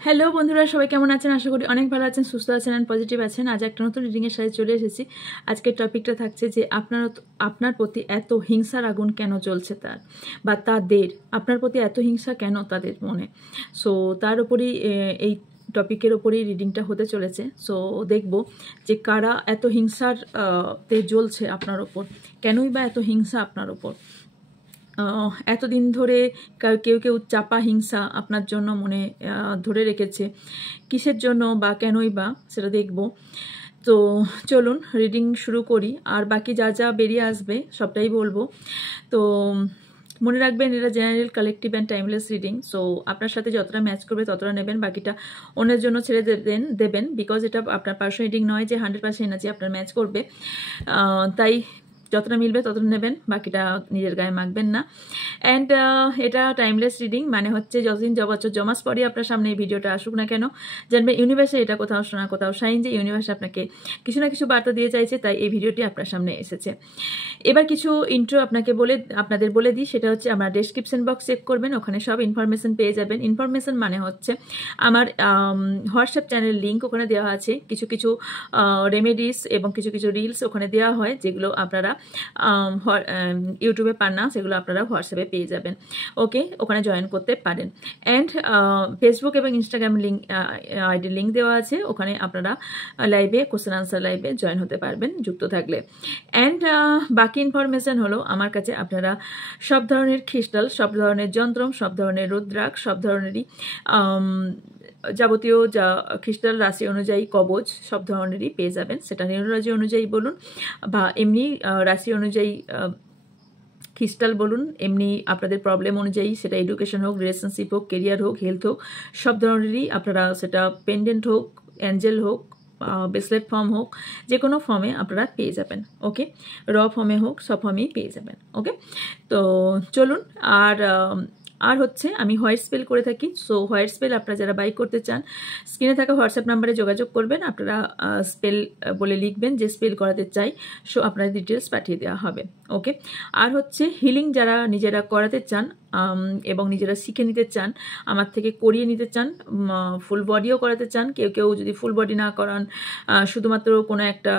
Hello বন্ধুরা, সবাই কেমন আছেন? আশা করি অনেক ভালো আছেন, সুস্থ আছেন অ্যান্ড পজিটিভ আছেন। আজ একটা নতুন রিডিংয়ের সাথে চলে এসেছি। আজকের টপিকটা থাকছে যে আপনার প্রতি এত হিংসার আগুন কেন জ্বলছে তার বা তাদের, আপনার প্রতি এত হিংসা কেন তাদের মনে। সো তার উপরই এই টপিকের ওপরেই রিডিংটা হতে চলেছে। সো দেখব যে কারা এত হিংসার তে জ্বলছে আপনার ওপর, কেনই বা এত হিংসা আপনার ওপর। এতদিন ধরে কেউ কেউ চাপা হিংসা আপনার জন্য মনে ধরে রেখেছে, কিসের জন্য বা কেনই বা সেটা দেখব। তো চলুন রিডিং শুরু করি, আর বাকি যা যা বেরিয়ে আসবে সবটাই বলবো। তো মনে রাখবেন এটা general, collective and timeless reading. So আপনার সাথে যতটা ম্যাচ করবে ততটা নেবেন, বাকিটা অন্যের জন্য ছেড়ে দেবেন বিকজ এটা আপনার পার্সোনাল রিডিং নয় যে 100% এনার্জি আপনার ম্যাচ করবে। তাই যতটা মিলবে ততটা নেবেন, বাকিটা নিজের গায়ে মাখবেন না। অ্যান্ড এটা টাইমলেস রিডিং, মানে হচ্ছে যতদিন বছর জমাস পরে আপনার সামনে এই ভিডিওটা আসুক না কেন, জানবেন ইউনিভার্সে এটা কোথাও শোনা কোথাও সাইন যে ইউনিভার্স আপনাকে কিছু না কিছু বার্তা দিয়ে চাইছে, তাই এই ভিডিওটি আপনার সামনে এসেছে। এবার কিছু ইন্ট্রো আপনাদের বলে দিই, সেটা হচ্ছে আমার ডেসক্রিপশন বক্স চেক করবেন, ওখানে সব ইনফরমেশন পেয়ে যাবেন। ইনফরমেশন মানে হচ্ছে আমার হোয়াটসঅ্যাপ চ্যানেল লিঙ্ক ওখানে দেওয়া আছে, কিছু কিছু রেমেডিস এবং কিছু কিছু রিলস ওখানে দেওয়া হয়, যেগুলো আপনারা ইউটিউবে পান না, সেগুলো আপনারা হোয়াটসঅ্যাপে পেয়ে যাবেন। ওকে, ওখানে জয়েন করতে পারেন। অ্যান্ড ফেসবুক এবং ইনস্টাগ্রাম লিঙ্ক আইডির লিঙ্ক দেওয়া আছে, ওখানে আপনারা লাইভে কোশ্চেন আনসার লাইভে জয়েন হতে পারবেন যুক্ত থাকলে। অ্যান্ড বাকি ইনফরমেশান হলো আমার কাছে আপনারা সব ধরনের ক্রিস্টাল, সব ধরনের যন্ত্র, সব ধরনের রুদ্রাক্ষ, সব ধরনেরই যাবতীয় যা ক্রিস্টাল রাশি অনুযায়ী কবচ সব ধরনেরই পেয়ে যাবেন, সেটা নিউরোলজি অনুযায়ী বলুন বা এমনি রাশি অনুযায়ী ক্রিস্টাল বলুন, এমনি আপনাদের প্রবলেম অনুযায়ী, সেটা এডুকেশন হোক, রিলেশনশিপ হোক, কেরিয়ার হোক, হেলথ হোক, সব ধরনেরই আপনারা, সেটা পেন্ডেন্ট হোক, অ্যাঞ্জেল হোক, ব্রেসলেট ফর্ম হোক, যে কোনো ফর্মে আপনারা পেয়ে যাবেন। ওকে, র ফর্মে হোক, সব ফর্মেই পেয়ে যাবেন। ওকে, তো চলুন। আর হচ্ছে আমি হোয়াইট স্পেল করে থাকি। সো হোয়াইট স্পেল আপনারা যারা বাই করতে চান, স্ক্রিনে থাকা হোয়াটসঅ্যাপ নাম্বারে যোগাযোগ করবেন, আপনারা স্পেল বলে লিখবেন যে স্পেল করাতে চাই, সো আপনাদের ডিটেলস পাঠিয়ে দেওয়া হবে। ওকে, আর হচ্ছে হিলিং যারা নিজেরা করাতে চান এবং নিজেরা শিখে নিতে চান, আমার থেকে করিয়ে নিতে চান, ফুল বডিও করাতে চান, কেউ কেউ যদি ফুল বডি না করান, শুধুমাত্র কোনো একটা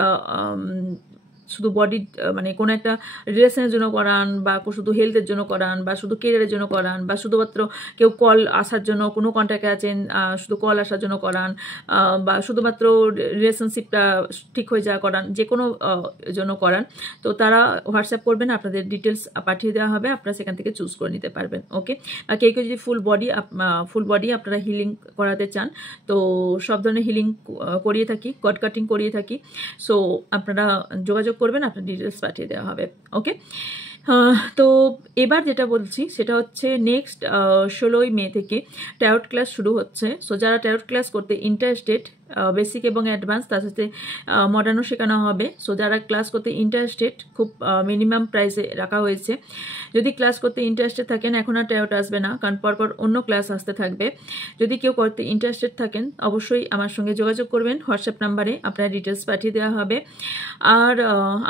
শুধু বডি মানে কোনো একটা রিলেশনের জন্য করান, বা শুধু হেলথের জন্য করান, বা শুধু কেরিয়ারের জন্য করান, বা শুধুমাত্র কেউ কল আসার জন্য কোনো কন্ট্যাক্টে আছেন শুধু কল আসার জন্য করান, বা শুধুমাত্র রিলেশনশিপটা ঠিক হয়ে যাওয়া করান, যে কোনো জন্য করান, তো তারা হোয়াটসঅ্যাপ করবেন, আপনাদের ডিটেলস পাঠিয়ে দেওয়া হবে, আপনারা সেখান থেকে চুজ করে নিতে পারবেন। ওকে, আর কেউ কেউ যদি ফুল বডি আপনারা হিলিং করাতে চান, তো সব ধরনের হিলিং করিয়ে থাকি, কট কাটিং করিয়ে থাকি। সো আপনারা যোগাযোগ করবেন, আপনার ডিটেলস পাঠিয়ে দেওয়া হবে। ওকে, তো এবার যেটা বলছি সেটা হচ্ছে নেক্সট 16ই মে থেকে ট্যারট ক্লাস শুরু হচ্ছে। সো যারা ট্যারট ক্লাস করতে ইন্টারেস্টেড, বেসিক এবং অ্যাডভান্স, তার সাথে মডার্নও শেখানো হবে। সো যারা ক্লাস করতে ইন্টারেস্টেড, খুব মিনিমাম প্রাইসে রাখা হয়েছে। যদি ক্লাস করতে ইন্টারেস্টেড থাকেন, এখন আর ট্যারট আসবে না, কারণ পরপর অন্য ক্লাস আসতে থাকবে। যদি কেউ করতে ইন্টারেস্টেড থাকেন, অবশ্যই আমার সঙ্গে যোগাযোগ করবেন, হোয়াটসঅ্যাপ নাম্বারে আপনার ডিটেলস পাঠিয়ে দেওয়া হবে। আর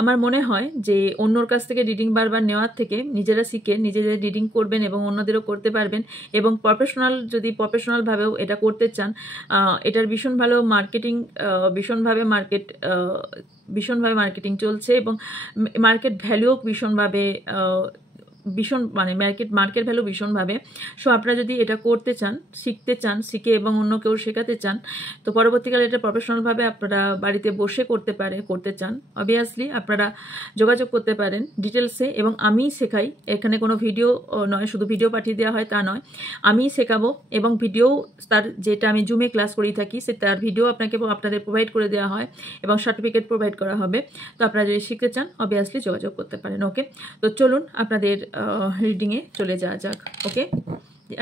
আমার মনে হয় যে অন্যর কাছ থেকে রিডিং বারবার নেওয়ার থেকে নিজেরা শিখে নিজেদের রিডিং করবেন এবং অন্যদেরও করতে পারবেন, এবং প্রফেশনালভাবেও এটা করতে চান, এটার ভীষণ ভালো মার্কেটিং, ভীষণভাবে মার্কেটিং চলছে, এবং মার্কেট ভ্যালুও ভীষণভাবে মানে মার্কেট ভ্যালু ভীষণভাবে। সো আপনারা যদি এটা করতে চান, শিখতে চান, শিখে এবং অন্য কেউ শেখাতে চান, তো পরবর্তীকালে এটা প্রফেশনালভাবে আপনারা বাড়িতে বসে করতে চান, অবভিয়াসলি আপনারা যোগাযোগ করতে পারেন ডিটেলসে, এবং আমি শেখাই। এখানে কোনো ভিডিও নয়, শুধু ভিডিও পাঠিয়ে দেওয়া হয় তা নয়, আমি শেখাবো, এবং ভিডিও তার যেটা আমি জুমে ক্লাস করিয়ে থাকি, সে তার ভিডিও আপনাদের প্রোভাইড করে দেওয়া হয়, এবং সার্টিফিকেট প্রোভাইড করা হবে। তো আপনারা যদি শিখতে চান, অবভিয়াসলি যোগাযোগ করতে পারেন। ওকে, তো চলুন আপনাদের রিডিংয়ে চলে যাওয়া যাক। ওকে,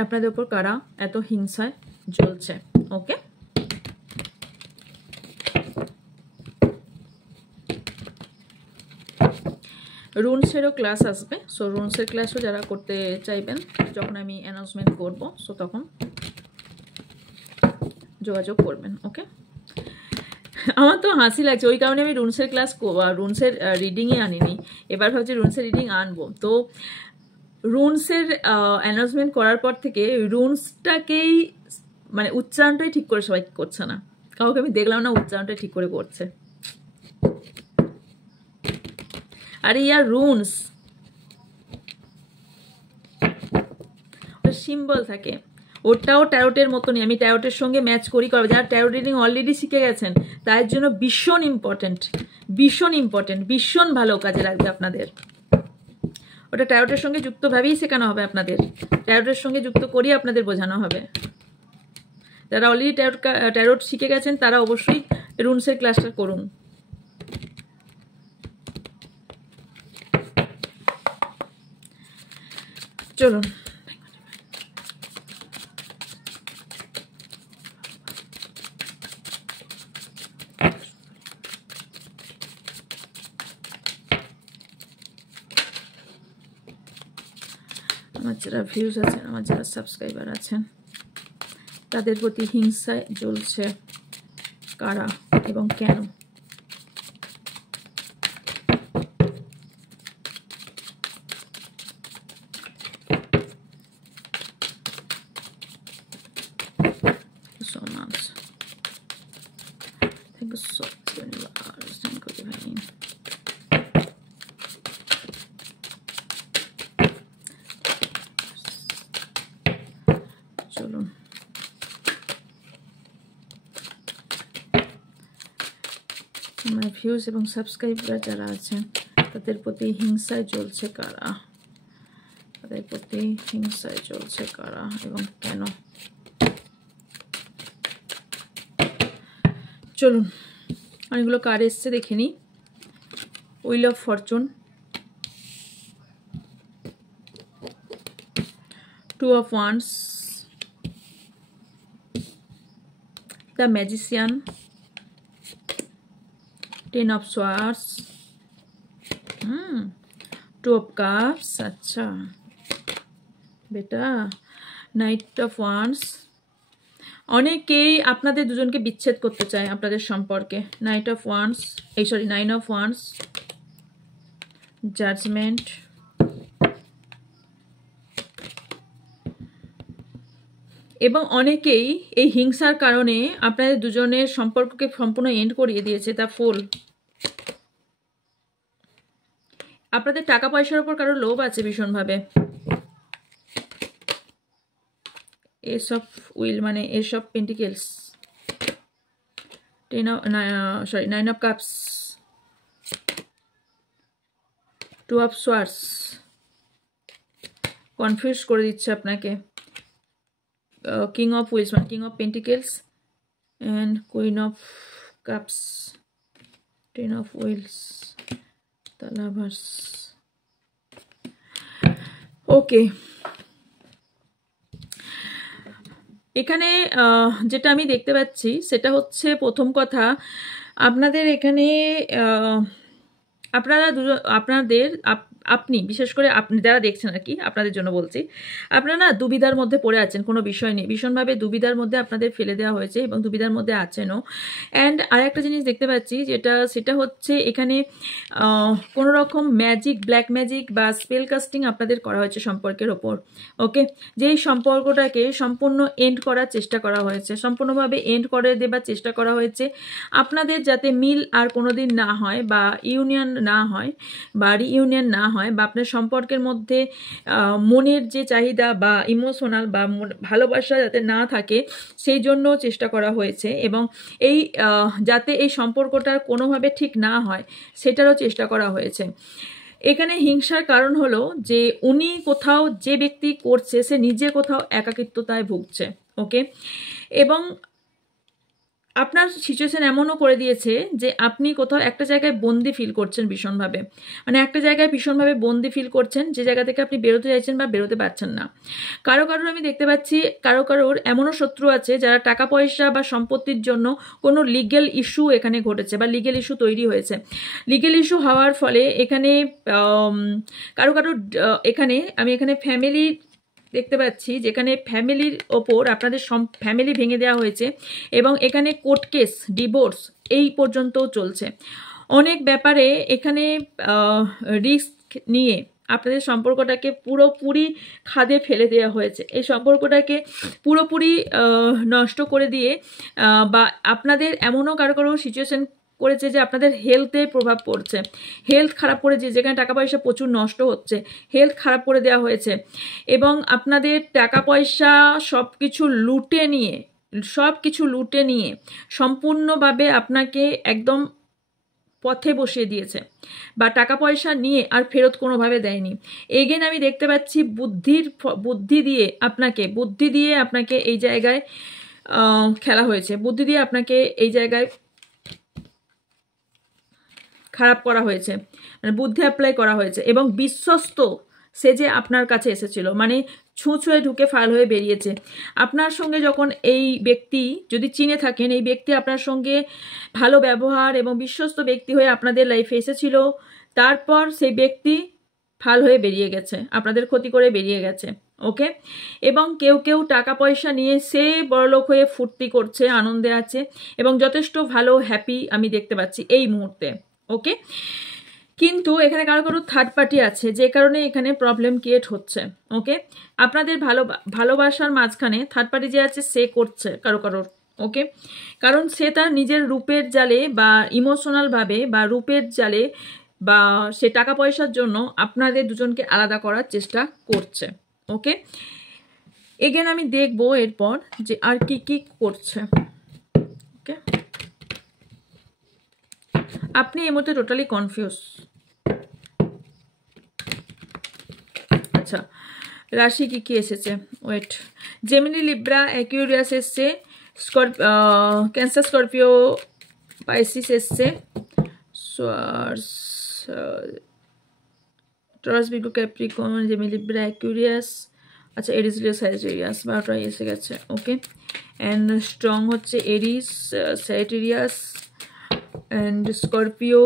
আপনাদের উপর কারা এত হিংসায় জ্বলছে। ওকে, রুনসেরও ক্লাস আসবে। সো রুনসের ক্লাসও যারা করতে চাইবেন, যখন আমি অ্যানাউন্সমেন্ট করব, সো তখন যোগাযোগ করবেন। ওকে, আমার তো হাসি লাগছে, ওই কারণে আমি রুনসের রিডিংই আনিনি। এবার ভাবছি রুনসের রিডিং আনবো। তো রুনসের অ্যানাউন্সমেন্ট করার পর থেকে রুনসটাকেই মানে উচ্চারণটাই ঠিক করে সবাই করছে না, কাউকে আমি দেখলাম না উচ্চারণটাই ঠিক করে করছে। আরে ইয়ার রুনস সিম্বল থাকে, ওটাও ট্যারোটের মতনই, আমি ট্যারোটের সঙ্গে ম্যাচ করি। যারা ট্যারো রিডিং অলরেডি শিখে গেছেন তার জন্য ভীষণ ইম্পর্টেন্ট, ভীষণ ইম্পর্টেন্ট, ভীষণ ভালো কাজে লাগবে আপনাদের। ওটা ট্যারোটের সঙ্গে যুক্তভাবেই শেখানো হবে আপনাদের, ট্যারোটের সঙ্গে যুক্ত করিয়ে আপনাদের বোঝানো হবে। যারা অলরেডি ট্যারোট শিখে গেছেন তারা অবশ্যই রুনসের ক্লাসটা করুন। চলুন আমার যারা ভিউজ আছেন, আমার যারা সাবস্ক্রাইবার আছেন, তাদের প্রতি হিংসায় জ্বলছে কারা এবং কেন? So much. Thank you so much. Thank you, Divine. চলুন আমার ভিউজ এবং সাবস্ক্রাইবার যারা আছেন তাদের প্রতি হিংসায় জ্বলছে কারা, তাদের প্রতি হিংসায় জ্বলছে কারা এবং কেন? চলুন অনেকগুলো কার্ড এসছে দেখে নিই। Wheel of fortune, two of wands, the magician, ten of swords, two of cups, আচ্ছা বেটা, নাইট অফ ওয়ান্স। অনেকেই আপনাদের দুজনকে বিচ্ছেদ করতে চায় আপনাদের সম্পর্কে। Knight of wands, nine of wands, judgement, এবং অনেকেই এই হিংসার কারণে আপনাদের দুজনের সম্পর্ককে সম্পূর্ণ এন্ড করিয়ে দিয়েছে। তা ফুল, আপনাদের টাকা পয়সার উপর কারো লোভ আছে ভীষণভাবে। এস অফ উইল মানে ace of pentacles, nine of cups, two of swords, confuse করে দিচ্ছে আপনাকে। কিং অফ হুইলস মানে king of pentacles and queen of cups, ten of wheels, the lovers. Okay, এখানে যেটা আমি দেখতে পাচ্ছি সেটা হচ্ছে, প্রথম কথা আপনাদের এখানে আপনি বিশেষ করে আপনি যারা দেখছেন আর কি, আপনাদের জন্য বলছি, আপনারা না দুবিধার মধ্যে পড়ে আছেন, কোনো বিষয় নেই, ভীষণভাবে দুবিধার মধ্যে আপনাদের ফেলে দেওয়া হয়েছে এবং দুবিধার মধ্যে আছেনও। অ্যান্ড আর একটা জিনিস দেখতে পাচ্ছি সেটা হচ্ছে এখানে কোনো রকম ম্যাজিক, ব্ল্যাক ম্যাজিক বা স্পেল কাস্টিং আপনাদের করা হয়েছে সম্পর্কের ওপর। ওকে, যেই সম্পর্কটাকে সম্পূর্ণ এন্ড করার চেষ্টা করা হয়েছে, সম্পূর্ণভাবে এন্ড করে দেবার চেষ্টা করা হয়েছে, আপনাদের যাতে মিল আর কোনোদিন না হয় বা ইউনিয়ন না হয় বা রিইউনিয়ন না হয়, বা আপনার সম্পর্কের মধ্যে মনের যে চাহিদা বা ইমোশনাল বা ভালোবাসা যাতে না থাকে সেই জন্য চেষ্টা করা হয়েছে। এবং এই যাতে এই সম্পর্কটার কোনোভাবে ঠিক না হয় সেটারও চেষ্টা করা হয়েছে। এখানে হিংসার কারণ হলো যে উনি কোথাও, যে ব্যক্তি করছে সে নিজে কোথাও একাকিত্বতায় ভুগছে। ওকে, এবং আপনার সিচুয়েশন এমনও করে দিয়েছে যে আপনি কোথাও একটা জায়গায় বন্দি ফিল করছেন ভীষণভাবে, মানে একটা জায়গায় ভীষণভাবে বন্দি ফিল করছেন যে জায়গা থেকে আপনি বেরোতে চাইছেন বা বেরোতে পারছেন না। কারোর আমি দেখতে পাচ্ছি কারোর এমনও শত্রু আছে যারা টাকা পয়সা বা সম্পত্তির জন্য কোনো লিগ্যাল ইস্যু এখানে ঘটেছে বা লিগ্যাল ইস্যু তৈরি হয়েছে। লিগ্যাল ইস্যু হওয়ার ফলে এখানে এখানে আমি এখানে ফ্যামিলি দেখতে পাচ্ছি, যেখানে ফ্যামিলির ওপর আপনাদের ফ্যামিলি ভেঙে দেওয়া হয়েছে এবং এখানে কোর্ট কেস, ডিভোর্স এই পর্যন্তও চলছে। অনেক ব্যাপারে এখানে রিস্ক নিয়ে আপনাদের সম্পর্কটাকে পুরোপুরি খাদে ফেলে দেওয়া হয়েছে। এই সম্পর্কটাকে পুরোপুরি নষ্ট করে দিয়ে বা আপনাদের এমনও কারো কারো সিচুয়েশন করেছে যে আপনাদের হেলথে প্রভাব পড়ছে, হেলথ খারাপ করে, যেখানে টাকা পয়সা প্রচুর নষ্ট হচ্ছে, হেলথ খারাপ করে দেওয়া হয়েছে এবং আপনাদের টাকা পয়সা সব কিছু লুটে নিয়ে সম্পূর্ণভাবে আপনাকে একদম পথে বসিয়ে দিয়েছে বা টাকা পয়সা নিয়ে আর ফেরত কোনোভাবে দেয়নি। এগেন আমি দেখতে পাচ্ছি বুদ্ধি দিয়ে আপনাকে এই জায়গায় খেলা হয়েছে, বুদ্ধি দিয়ে আপনাকে এই জায়গায় খারাপ করা হয়েছে, মানে বুদ্ধি অ্যাপ্লাই করা হয়েছে এবং বিশ্বস্ত সে যে আপনার কাছে এসেছিল, মানে ছুঁয়ে ঢুকে ফাইল হয়ে বেরিয়েছে। আপনার সঙ্গে যখন এই ব্যক্তি, যদি চিনে থাকেন, এই ব্যক্তি আপনার সঙ্গে ভালো ব্যবহার এবং বিশ্বস্ত ব্যক্তি হয়ে আপনাদের লাইফে এসেছিল, তারপর সেই ব্যক্তি ফাল হয়ে বেরিয়ে গেছে, আপনাদের ক্ষতি করে বেরিয়ে গেছে। ওকে, এবং কেউ টাকা পয়সা নিয়ে সে বড়লোক হয়ে ফুর্তি করছে, আনন্দে আছে এবং যথেষ্ট ভালো হ্যাপি আমি দেখতে পাচ্ছি এই মুহূর্তে। ওকে, কিন্তু এখানে কারো থার্ড পার্টি আছে, যে কারণে এখানে প্রবলেম ক্রিয়েট হচ্ছে। ওকে, আপনাদের ভালোবাসার মাঝখানে থার্ড পার্টি যে আছে সে করছে কারোর। ওকে, কারণ সে তার নিজের রূপের জালে বা ইমোশনালভাবে বা রূপের জালে বা সে টাকা পয়সার জন্য আপনাদের দুজনকে আলাদা করার চেষ্টা করছে। ওকে, এগেন আমি দেখবো এরপর যে আর কি করছে। ওকে, আপনি এই মুহূর্তে টোটালি কনফিউজ। আচ্ছা, রাশি কি এসেছে? ওয়েট, জেমিনি, লিব্রা, অ্যাকুয়ারিয়াস এসছে, ক্যান্সার, স্করপিও, পাইসিস এসছে, Taurus, Virgo, Capricorn, Gemini, Libra, Aquarius. আচ্ছা, এরিস, লিও, স্যাজিটেরিয়াস 12টাই এসে গেছে। ওকে, অ্যান্ড স্ট্রং হচ্ছে এরিস, স্যাজিটেরিয়াস অ্যান্ড স্করপিও,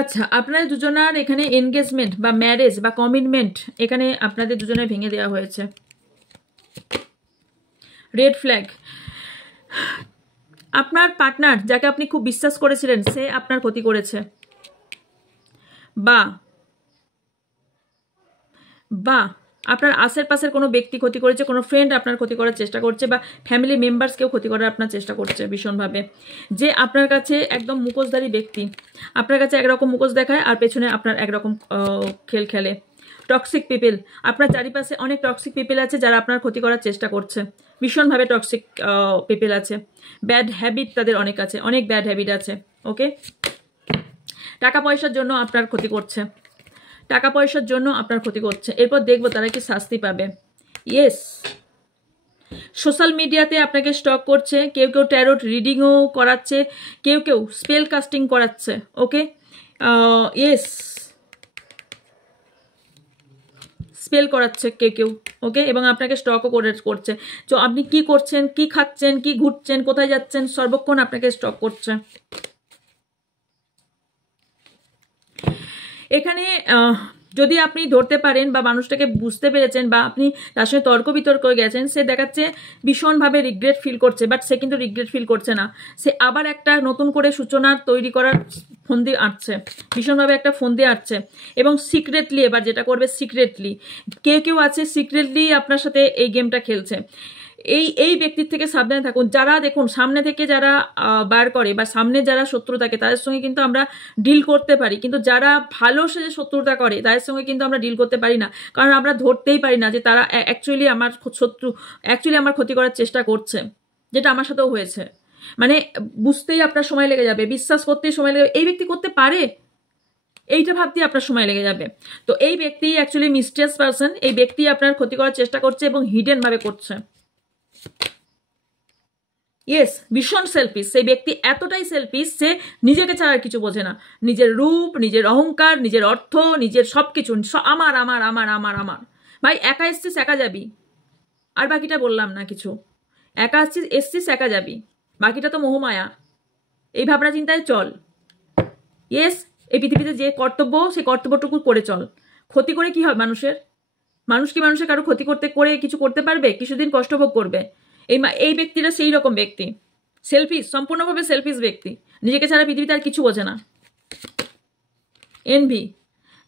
আচ্ছা, আপনাদের দুজনার এখানে এনগেজমেন্ট বা ম্যারেজ বা কমিটমেন্ট এখানে আপনাদের দুজনের ভেঙে দেওয়া হয়েছে। রেড ফ্ল্যাগ, আপনার পার্টনার যাকে আপনি খুব বিশ্বাস করেছিলেন সে আপনার ক্ষতি করেছে, বা আপনার আশেপাশের কোনো ব্যক্তি ক্ষতি করেছে, কোনো ফ্রেন্ড আপনার ক্ষতি করার চেষ্টা করছে বা ফ্যামিলি মেম্বার্স কেউ ক্ষতি করার আপনার চেষ্টা করছে ভীষণভাবে। যে আপনার কাছে একদম মুখোশধারী ব্যক্তি, আপনার কাছে একরকম মুখোশ দেখায় আর পেছনে আপনার একরকম খেল খেলে। টক্সিক পিপল, আপনার চারিপাশে অনেক টক্সিক পিপল আছে যারা আপনার ক্ষতি করার চেষ্টা করছে, ভীষণভাবে টক্সিক পিপল আছে। ব্যাড হ্যাবিট তাদের অনেক আছে, অনেক ব্যাড হ্যাবিট আছে। ওকে, টাকা পয়সার জন্য আপনার ক্ষতি করছে, টাকা পয়সার জন্য আপনার ক্ষতি করছে। এরপর দেখবো তারা কি শাস্তি পাবে। ইয়েস, সোশ্যাল মিডিয়াতে আপনাকে স্টক করছে, কেউ ট্যারোট রিডিংও করাচ্ছে, কেউ স্পেল কাস্টিং করাচ্ছে। ওকে, ইয়েস, স্পেল করাচ্ছে কেউ। ওকে, এবং আপনাকে স্টকও করছে। তো আপনি কি করছেন, কি খাচ্ছেন, কি ঘুরছেন, কোথায় যাচ্ছেন, সর্বক্ষণ আপনাকে স্টক করছে। এখানে যদি আপনি ধরতে পারেন বা মানুষটাকে বুঝতে পেরেছেন বা আপনি তার সঙ্গে তর্ক বিতর্ক গেছেন, সে দেখাচ্ছে ভীষণভাবে রিগ্রেট ফিল করছে, বাট সে কিন্তু রিগ্রেট ফিল করছে না। সে আবার একটা নতুন করে সূচনার তৈরি করার ফন্দি আঁটছে, ভীষণভাবে একটা ফন্দি আঁটছে এবং সিক্রেটলি এবার যেটা করবে, সিক্রেটলি কেউ আছে সিক্রেটলি আপনার সাথে এই গেমটা খেলছে। এই ব্যক্তির থেকে সাবধানে থাকুন। যারা দেখুন সামনে থেকে যারা বার করে বা সামনে যারা শত্রু থাকে তাদের সঙ্গে কিন্তু আমরা ডিল করতে পারি, কিন্তু যারা ভালো সে শত্রুতা করে তাদের সঙ্গে কিন্তু আমরা ডিল করতে পারি না, কারণ আমরা ধরতেই পারি না যে তারা অ্যাকচুয়ালি আমার শত্রু, অ্যাকচুয়ালি আমার ক্ষতি করার চেষ্টা করছে, যেটা আমার সাথেও হয়েছে। মানে বুঝতেই আপনার সময় লেগে যাবে, বিশ্বাস করতেই সময় লেগে, এই ব্যক্তি করতে পারে এইটা ভাবতেই আপনার সময় লেগে যাবে। তো এই ব্যক্তি অ্যাকচুয়ালি মিস্টিয়াস পারসন, এই ব্যক্তি আপনার ক্ষতি করার চেষ্টা করছে এবং হিডেন ভাবে করছে। ইয়েস, ভীষণ সেলফিশ সেই ব্যক্তি, এতটাই সেলফিশ সে নিজেকে ছাড়া আর কিছু বোঝে না। নিজের রূপ, নিজের অহংকার, নিজের অর্থ, নিজের সব কিছু আমার আমার আমার আমার আমার। ভাই একা এসছিস একা যাবি, আর বাকিটা বললাম না কিছু। একা এসছিস একা যাবি, বাকিটা তো মোহমায়া। এই ভাবনা চিন্তায় চল। ইয়েস, এই পৃথিবীতে যে কর্তব্য সেই কর্তব্যটুকু করে চল। ক্ষতি করে কি হয় মানুষের? মানুষ কি মানুষের কারো ক্ষতি করে কিছু করতে পারবে? কিছুদিন কষ্ট ভোগ করবে। এই ব্যক্তিরা সেই রকম ব্যক্তি, সেলফিশ, সম্পূর্ণভাবে সেলফিশ ব্যক্তি, নিজেকে ছাড়া পৃথিবীতে আর কিছু বোঝে না। এনভি,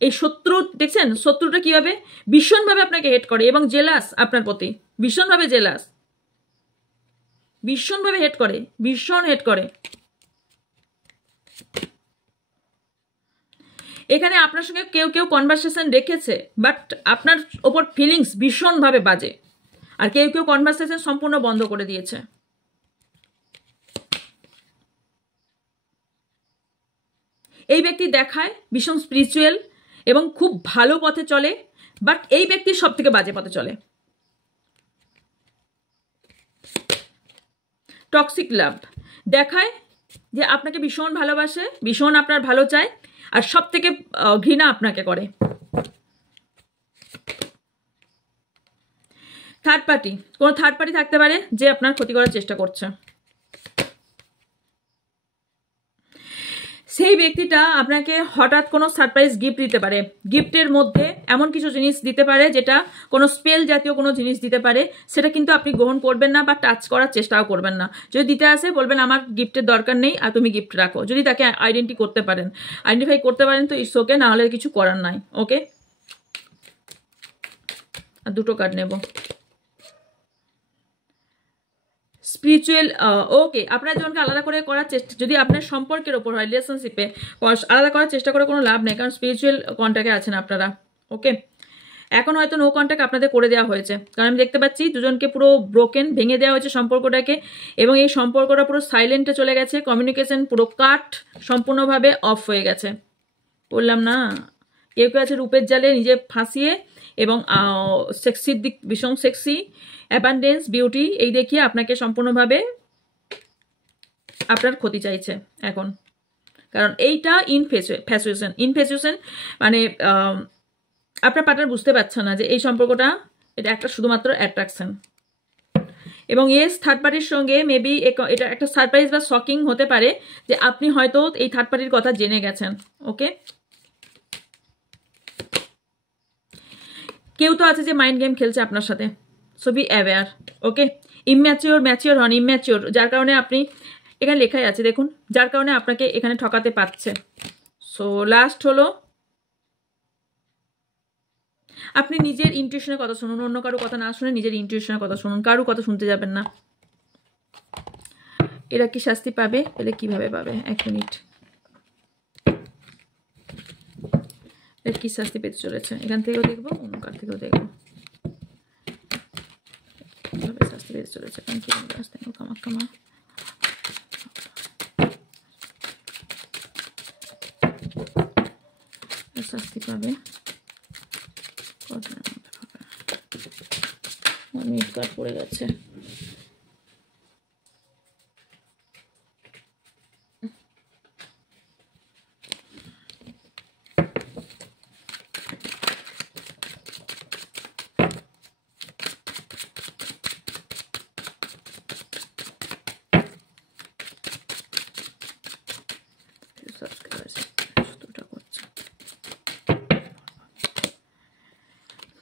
এই শত্রু দেখছেন, শত্রুটা কিভাবে ভীষণভাবে আপনাকে হেট করে এবং জেলাস আপনার প্রতি, ভীষণভাবে জেলাস, ভীষণভাবে হেট করে, ভীষণ হেট করে। এখানে আপনার সঙ্গে কেউ কেউ কনভারসেশন রেখেছে, বাট আপনার ওপর ফিলিংস ভীষণভাবে বাজে। আর কেউ কেউ কনভারসেশন সম্পূর্ণ বন্ধ করে দিয়েছে। এই ব্যক্তি দেখায় ভীষণ স্পিরিচুয়াল এবং খুব ভালো পথে চলে, বাট এই ব্যক্তি সব থেকে বাজে পথে চলে। টক্সিক লাভ দেখায় যে আপনাকে ভীষণ ভালোবাসে, ভীষণ আপনার ভালো চায়, আর সব থেকে ঘৃণা আপনাকে করে। থার্ড পার্টি, কোনো থার্ড পার্টি থাকতে পারে যে আপনার ক্ষতি করার চেষ্টা করছে। সেই ব্যক্তিটা আপনাকে হঠাৎ কোনো সারপ্রাইজ গিফট দিতে পারে। গিফটের মধ্যে এমন কিছু জিনিস দিতে পারে যেটা কোনো স্পেল জাতীয় কোনো জিনিস দিতে পারে, সেটা কিন্তু আপনি গ্রহণ করবেন না বা টাচ করার চেষ্টাও করবেন না। যদি দিতে আসে বলবেন আমার গিফটের দরকার নেই, আর তুমি গিফট রাখো। যদি তাকে আইডেন্টিফাই করতে পারেন তো ইটস ওকে, না হলে কিছু করার নাই। ওকে, আর দুটো কার্ড নেব। স্পিরিচুয়াল, ওকে, আপনার জীবনকে আলাদা করে করার চেষ্টা, যদি আপনার সম্পর্কের ওপর হয়, রিলেশনশিপে আলাদা করার চেষ্টা করে কোনো লাভ নেই, কারণ স্পিরিচুয়াল কন্ট্যাক্টে আছেন আপনারা। ওকে, এখন হয়তো নো কন্ট্যাক্ট আপনাদের করে দেওয়া হয়েছে, কারণ আমি দেখতে পাচ্ছি দুজনকে পুরো ব্রোকেন, ভেঙে দেওয়া হয়েছে সম্পর্কটাকে, এবং এই সম্পর্কটা পুরো সাইলেন্টে চলে গেছে, কমিউনিকেশন পুরো কাট, সম্পূর্ণভাবে অফ হয়ে গেছে। বললাম না, কেউ কেউ আছে রূপের জালে নিজে ফাঁসিয়ে এবং সেক্সির দিক, ভীষণ সেক্সি, অ্যাবান্ডেন্স, বিউটি এই দেখিয়ে আপনাকে সম্পূর্ণভাবে আপনার ক্ষতি চাইছে এখন। কারণ এইটা ইনফ্যাচুয়েশন মানে আপনার পার্টনার বুঝতে পারছে না যে এই সম্পর্কটা এটা একটা শুধুমাত্র অ্যাট্রাকশন। এবং ইয়েস, থার্ড পার্টির সঙ্গে মেবি এটা একটা সারপ্রাইজ বা শকিং হতে পারে যে আপনি হয়তো এই থার্ড পার্টির কথা জেনে গেছেন। ওকে, কেউ তো আছে যে মাইন্ড গেম খেলছে আপনার সাথে, so be aware. Okay, mature হন, ইম্যাচিওর, যার কারণে আপনি, এখানে লেখাই আছে দেখুন, যার কারণে আপনাকে এখানে ঠকাতে পারছে। সো লাস্ট হলো, আপনি নিজের ইনটিউশনের কথা শুনুন, অন্য কারো কথা না শুনে নিজের ইনটিউশনের কথা শুনুন, কারো কথা শুনতে যাবেন না। এরা কি শাস্তি পাবে? এলে কিভাবে পাবে? এক মিনিট, এর কি শাস্তি পেতে চলেছে এখান থেকেও দেখবো, অন্য কার থেকেও দেখবো কিভাবে শাস্তি পেতে চলেছে। কারণ কি কামা শাস্তি পাবে, মিট কার্ড পড়ে গেছে।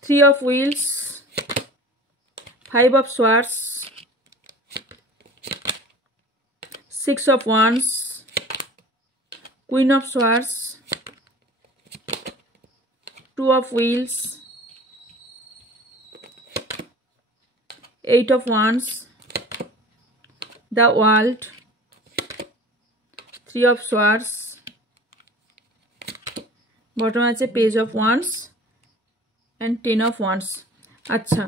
Three of Wheels, Five of Swords, Six of Wands, Queen of Swords, Two of Wheels, Eight of Wands, the World, Three of Swords, bottom আছে Page of Wands and Ten of Wands। আচ্ছা,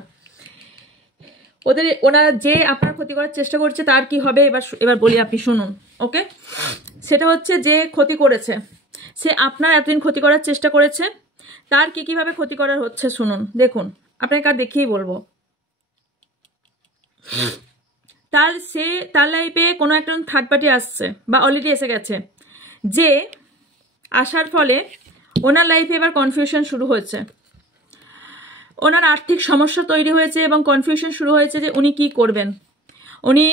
ওনারা যে আপনার ক্ষতি করার চেষ্টা করছে তার কি হবে এবার বলি, আপনি শুনুন। ওকে, সেটা হচ্ছে যে ক্ষতি করেছে, সে আপনার এতদিন ক্ষতি করার চেষ্টা করেছে, তার কিভাবে ক্ষতি করার হচ্ছে শুনুন। দেখুন, আপনাকে আর দেখিয়েই বলবো। তার লাইফে কোনো একজন থার্ড পার্টি আসছে বা অলরেডি এসে গেছে, যে আসার ফলে ওনার লাইফে এবার কনফিউশন শুরু হয়েছে, ওনার আর্থিক সমস্যা তৈরি হয়েছে এবং কনফিউশন শুরু হয়েছে যে উনি কি করবেন, উনি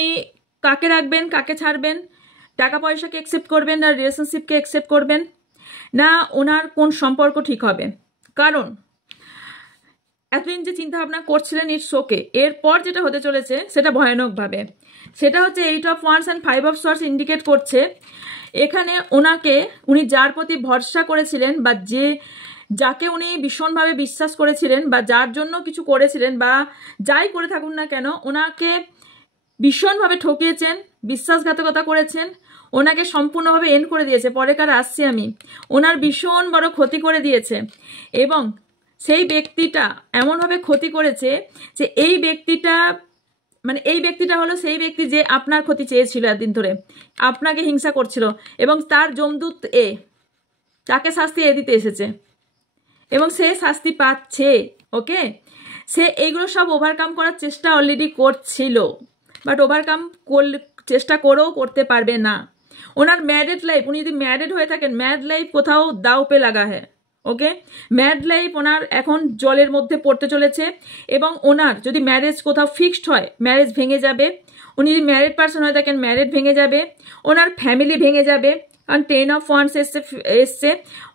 কাকে রাখবেন, কাকে ছাড়বেন, টাকা পয়সাকে অ্যাকসেপ্ট করবেন না রিলেশনশিপকে অ্যাকসেপ্ট করবেন, না ওনার কোন সম্পর্ক ঠিক হবে। কারণ এতদিন যে চিন্তা ভাবনা করছিলেন ইটস ওকে, এরপর যেটা হতে চলেছে সেটা ভয়ানকভাবে, সেটা হচ্ছে 8 of Wands and 5 of Swords indicate করছে এখানে উনি যার প্রতি ভরসা করেছিলেন বা যাকে উনি ভীষণভাবে বিশ্বাস করেছিলেন বা যার জন্য কিছু করেছিলেন বা যাই করে থাকুন না কেন, ওনাকে ভীষণভাবে ঠকিয়েছেন, বিশ্বাসঘাতকতা করেছেন, ওনাকে সম্পূর্ণভাবে এন্ড করে দিয়েছে, পরে কার আসছি আমি, ওনার ভীষণ বড় ক্ষতি করে দিয়েছে। এবং সেই ব্যক্তিটা এমনভাবে ক্ষতি করেছে যে এই ব্যক্তিটা হলো সেই ব্যক্তি যে আপনার ক্ষতি চেয়েছিল এতদিন ধরে, আপনাকে হিংসা করছিল, এবং তার যমদূত তাকে শাস্তি দিতে এসেছে এবং সে শাস্তি পাচ্ছে। ওকে, সে এইগুলো সব ওভারকাম করার চেষ্টা অলরেডি করছিল, বাট ওভারকাম চেষ্টা করেও করতে পারবে না। ওনার ম্যারিড লাইফ, উনি যদি ম্যারিড হয়ে থাকেন, ম্যারিড লাইফ কোথাও দাও পে লাগা হ্যাঁ। ওকে, ম্যারিড লাইফ ওনার এখন জলের মধ্যে পড়তে চলেছে এবং ওনার যদি ম্যারেজ কোথাও ফিক্সড হয়, ম্যারেজ ভেঙে যাবে। উনি যদি ম্যারিড পার্সন হয়ে থাকেন, ম্যারিড ভেঙে যাবে, ওনার ফ্যামিলি ভেঙে যাবে। কারণ 10 of Wands এসছে,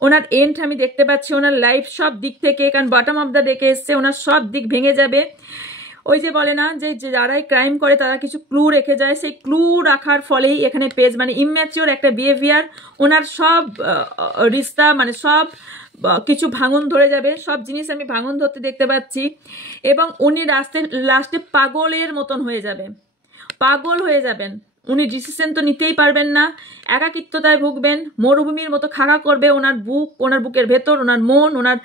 ওনার এন্ড আমি দেখতে পাচ্ছি, ওনার লাইফ সব দিক থেকে, কারণ বটম অফ দ্য ডেকে এসছে, ওনার সব দিক ভেঙে যাবে। ওই যে বলে না যে যারাই ক্রাইম করে তারা কিছু ক্লু রেখে যায়, সেই ক্লু রাখার ফলেই এখানে পেজ মানে ইম্যাচিওর একটা বিহেভিয়ার, ওনার সব রিস্তা মানে সব কিছু ভাঙন ধরে যাবে, সব জিনিস আমি ভাঙন ধরতে দেখতে পাচ্ছি। এবং উনি লাস্টে পাগলের মতন হয়ে যাবে, পাগল হয়ে যাবেন। উনি ডিসিশন তো নিতেই পারবেন না, একাকিত্বতায় ভুগবেন, মরুভূমির মতো খাড়া করবে ওনার বুকের ভেতর, ওনার মন, ওনার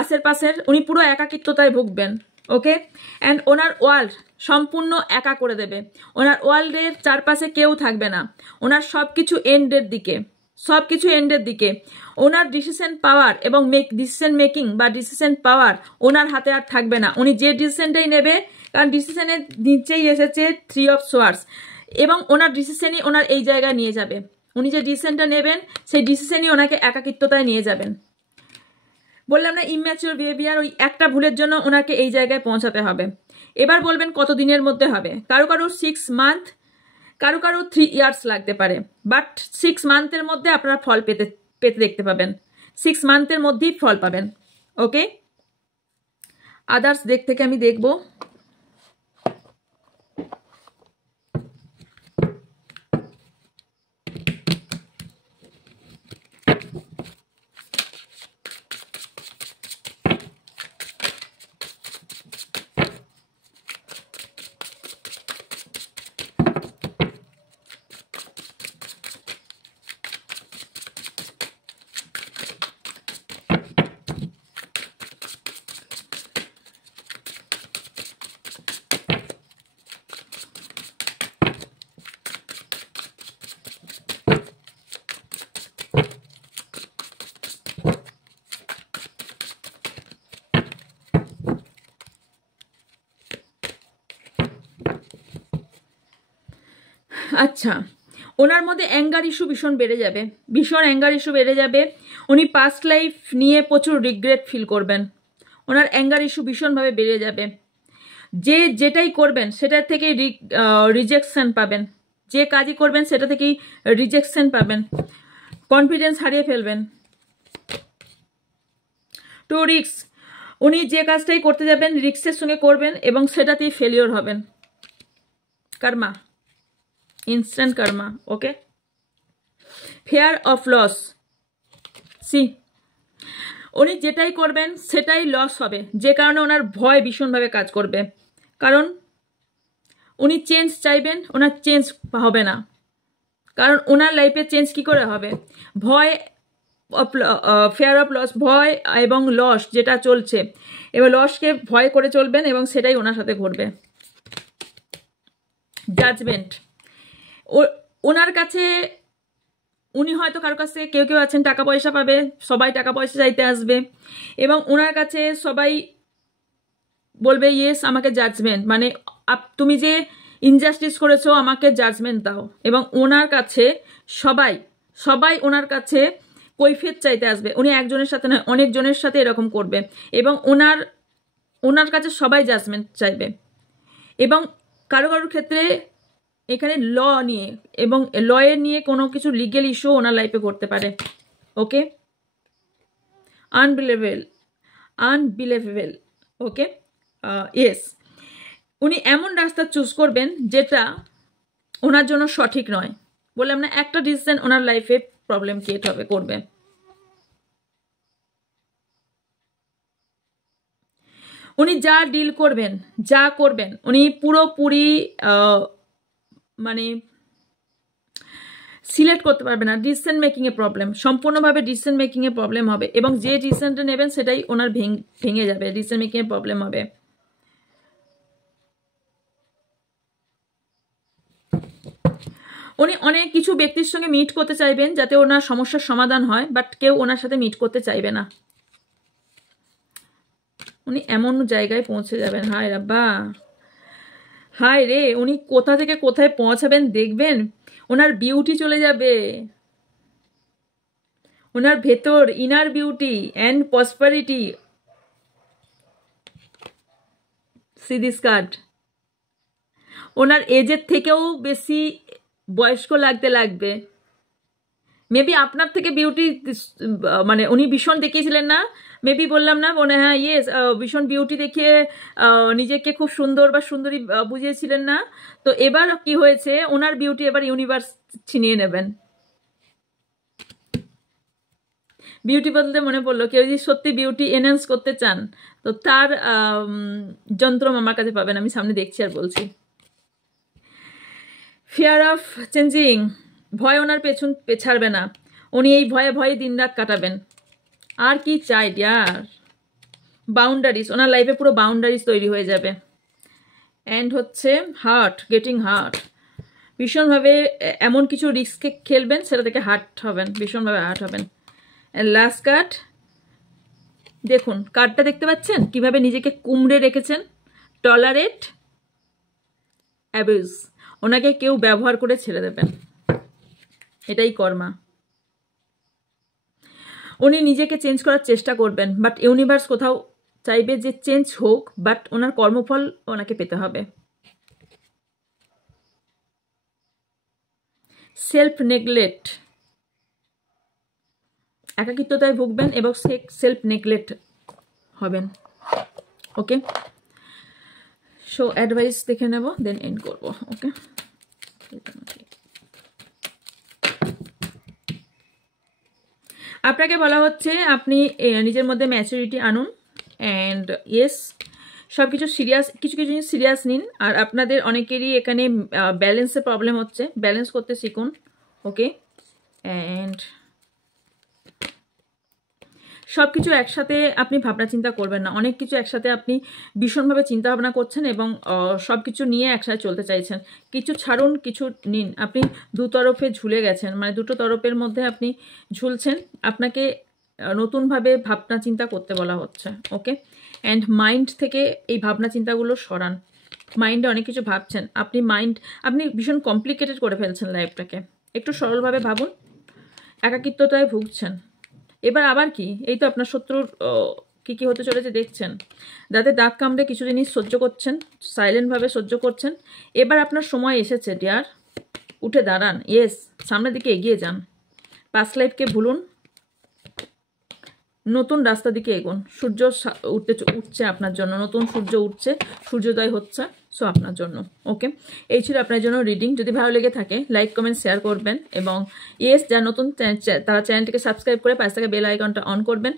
আশেপাশের, উনি পুরো একাকিত্বতায় ভুগবেন। ওকে, অ্যান্ড ওনার ওয়ার্ল্ড সম্পূর্ণ একা করে দেবে, ওনার ওয়ার্ল্ডের চারপাশে কেউ থাকবে না, ওনার সব কিছু এন্ডের দিকে, ওনার ডিসিশন পাওয়ার এবং ডিসিশন মেকিং বা ডিসিশন পাওয়ার ওনার হাতে আর থাকবে না। উনি যে ডিসিশনটাই নেবে, কারণ ডিসিশনের নিচেই এসেছে 3 of Swords, এবং ওনার ডিসিশনই ওনার এই জায়গায় নিয়ে যাবে। উনি যে ডিসিশনটা নেবেন সেই ডিসিশনই ওনাকে একাকিত্বতায় নিয়ে যাবেন। বললাম না ইম্যাচিওর বিহেভিয়ার, ওই একটা ভুলের জন্য ওনাকে এই জায়গায় পৌঁছাতে হবে। এবার বলবেন কত দিনের মধ্যে হবে, কারো 6 মান্থ, কারো 3 ইয়ার্স লাগতে পারে, বাট 6 মান্থের মধ্যে আপনারা ফল পেতে দেখতে পাবেন, 6 মান্থের মধ্যেই ফল পাবেন। ওকে, আদার্স দিক থেকে আমি দেখব। আচ্ছা, ওনার মধ্যে অ্যাঙ্গার ইস্যু ভীষণ বেড়ে যাবে, ভীষণ অ্যাঙ্গার ইস্যু বেড়ে যাবে। উনি পাস্ট লাইফ নিয়ে প্রচুর রিগ্রেট ফিল করবেন, ওনার অ্যাঙ্গার ইস্যু ভীষণভাবে বেড়ে যাবে। যেটাই করবেন সেটা থেকেই রিজেকশন পাবেন, যে কাজই করবেন সেটা থেকেই রিজেকশন পাবেন, কনফিডেন্স হারিয়ে ফেলবেন। টু রিস্ক, উনি যে কাজটাই করতে যাবেন রিস্কের সঙ্গে করবেন এবং সেটাতেই ফেলিওর হবেন। Karma, instant karma. Okay, fear of loss, উনি যেটাই করবেন সেটাই লস হবে, যে কারণে ওনার ভয় ভীষণভাবে কাজ করবে। কারণ উনি চেঞ্জ চাইবেন, ওনার চেঞ্জ হবে না, কারণ ওনার লাইফে চেঞ্জ কি করে হবে? ভয়, ফেয়ার অফ লস, ভয় এবং লস যেটা চলছে, এবার লসকে ভয় করে চলবেন এবং সেটাই ওনার সাথে ঘটবে। জাজমেন্ট, ওনার কাছে, উনি হয়তো কারোর কাছে, কেউ আছেন টাকা পয়সা পাবে, সবাই টাকা পয়সা চাইতে আসবে এবং ওনার কাছে সবাই বলবে ইয়েস আমাকে জাজমেন্ট, মানে তুমি যে ইনজাস্টিস করেছো, আমাকে জাজমেন্ট দাও। এবং ওনার কাছে সবাই ওনার কাছে কৈফিয়ত চাইতে আসবে। উনি একজনের সাথে নয়, অনেকজনের সাথে এরকম করবে। এবং ওনার কাছে সবাই জাজমেন্ট চাইবে। এবং কারো ক্ষেত্রে এখানে ল নিয়ে এবং লয়ের নিয়ে কোনো কিছু লিগেল ইস্যু ওনার লাইফে করতে পারে। ওকে, আনবিলিভেবল। ওকে, ইয়েস, উনি এমন রাস্তা চুজ করবেন যেটা ওনার জন্য সঠিক নয়। বললাম না, একটা ডিসিশন ওনার লাইফে প্রবলেম ক্রিয়েট করবে। উনি যা ডিল করবেন, যা করবেন, উনি পুরোপুরি মানে সিলেক্ট করতে পারবে না। ডিসিশন মেকিং এ প্রবলেম, সম্পূর্ণভাবে ডিসিশন মেকিং এ প্রবলেম হবে। এবং যে ডিসিশনটা নেবেন সেটাই ওনার ভেঙে যাবে, ডিসিশন মেকিং এ প্রবলেম হবে। উনি অনেক কিছু ব্যক্তির সঙ্গে মিট করতে চাইবেন যাতে ওনার সমস্যার সমাধান হয়, বাট কেউ ওনার সাথে মিট করতে চাইবে না। উনি এমন জায়গায় পৌঁছে যাবেন, হায় রাব্বা, হায় রে, উনি কোথা থেকে কোথায় পৌঁছাবেন দেখবেন। ওনার বিউটি চলে যাবে, ওনার ভেতর inner beauty and prosperity. See this card. ওনার এজের থেকেও বেশি বয়স্ক লাগবে। মেবি আপনার থেকে বিউটি, মানে উনি ভীষণ দেখিয়েছিলেন না, মেবি বললাম না, মনে হ্যাঁ ইয়েস, ভীষণ বিউটি দেখিয়ে নিজেকে খুব সুন্দর বা সুন্দরী বুঝিয়েছিলেন না। তো এবার কি হয়েছে, ওনার বিউটি এবার ইউনিভার্স ছিনিয়ে নেবেন। বিউটি বলতে মনে পড়লো, কেউ যদি সত্যি বিউটি এনহ্যান্স করতে চান তো তার যন্ত্র আমার কাছে পাবেন, আমি সামনে দেখছি আর বলছি। ফিয়ার অফ চেঞ্জিং, ভয় ওনার পেছন ছাড়বে না। উনি এই ভয়ে দিনরাত কাটাবেন। আর কি চাই ডিয়ার? বাউন্ডারিজ, ওনার লাইফে পুরো বাউন্ডারিজ তৈরি হয়ে যাবে। অ্যান্ড হচ্ছে গেটিং হার্ট, ভীষণভাবে এমন কিছু রিস্কে খেলবেন সেটা থেকে ভীষণভাবে হার্ট হবেন। অ্যান্ড লাস্ট কার্ড, দেখুন কার্ডটা দেখতে পাচ্ছেন কিভাবে নিজেকে কুমড়ে রেখেছেন। টলারেট অ্যাবিউজ, ওনাকে কেউ ব্যবহার করে ছেড়ে দেবেন, এটাই কর্মা। উনি নিজেকে চেঞ্জ করার চেষ্টা করবেন, বাট ইউনিভার্স কোথাও চাইবে যে চেঞ্জ হোক, বাট ওনার কর্মফল ওনাকে পেতে হবে। সেলফ নেগলেক্ট, একাকিত্বতায় ভুগবেন এবং সেলফ নেগলেক্ট হবেন। ওকে, সো অ্যাডভাইস দেখে নেব, দেন এন্ড করবো। ওকে, আপনাকে বলা হচ্ছে আপনি নিজের মধ্যে ম্যাচুরিটি আনুন। অ্যান্ড ইয়েস, সব কিছু কিছু জিনিস সিরিয়াস নিন। আর আপনাদের অনেকেরই এখানে ব্যালেন্সের প্রবলেম হচ্ছে, ব্যালেন্স করতে শিখুন। ওকে, অ্যান্ড সব কিছু একসাথে আপনি ভাবনা চিন্তা করবেন না। অনেক কিছু একসাথে আপনি ভীষণভাবে চিন্তা ভাবনা করছেন এবং সব কিছু নিয়ে একসাথে চলতে চাইছেন। কিছু ছাড়ুন, কিছু নিন। আপনি দুতরফে ঝুলে গেছেন, মানে দুটো তরফের মধ্যে আপনি ঝুলছেন। আপনাকে নতুনভাবে ভাবনা চিন্তা করতে বলা হচ্ছে। ওকে, অ্যান্ড মাইন্ড থেকে এই ভাবনা চিন্তাগুলো সরান। মাইন্ডে অনেক কিছু ভাবছেন, আপনি ভীষণ কমপ্লিকেটেড করে ফেলছেন লাইফটাকে। একটু সরলভাবে ভাবুন। একাকিত্বতায় ভুগছেন, এবার আবার কি, এই তো আপনার শত্রুর কি হতে চলেছে দেখছেন। দাঁতে দাঁত কামড়ে কিছু জিনিস সহ্য করছেন, সাইলেন্টভাবে সহ্য করছেন। এবার আপনার সময় এসেছে ডিয়ার, উঠে দাঁড়ান। ইয়েস, সামনের দিকে এগিয়ে যান। পাস্ট লাইফকে ভুলুন, নতুন রাস্তা দিকে এগোন। সূর্য উঠছে আপনার জন্য, নতুন সূর্য উঠছে, সূর্যোদয় হচ্ছে, সো আপনার জন্য। ওকে, এই ছিল আপনার জন্য রিডিং। যদি ভালো লেগে থাকে লাইক কমেন্ট শেয়ার করবেন এবং ইয়েস, যারা নতুন তারা চ্যানেলটিকে সাবস্ক্রাইব করে পাশে থেকে বেল আইকনটা অন করবেন।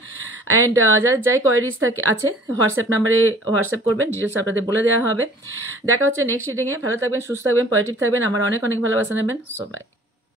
অ্যান্ড যাই কোয়ারিজ আছে হোয়াটসঅ্যাপ নাম্বারে হোয়াটসঅ্যাপ করবেন, ডিটেলস আপনাদের বলে দেওয়া হবে। দেখা হচ্ছে নেক্সট রিডিংয়ে। ভালো থাকবেন, সুস্থ থাকবেন, পজিটিভ থাকবেন। আমার অনেক ভালোবাসা নেবেন। So by.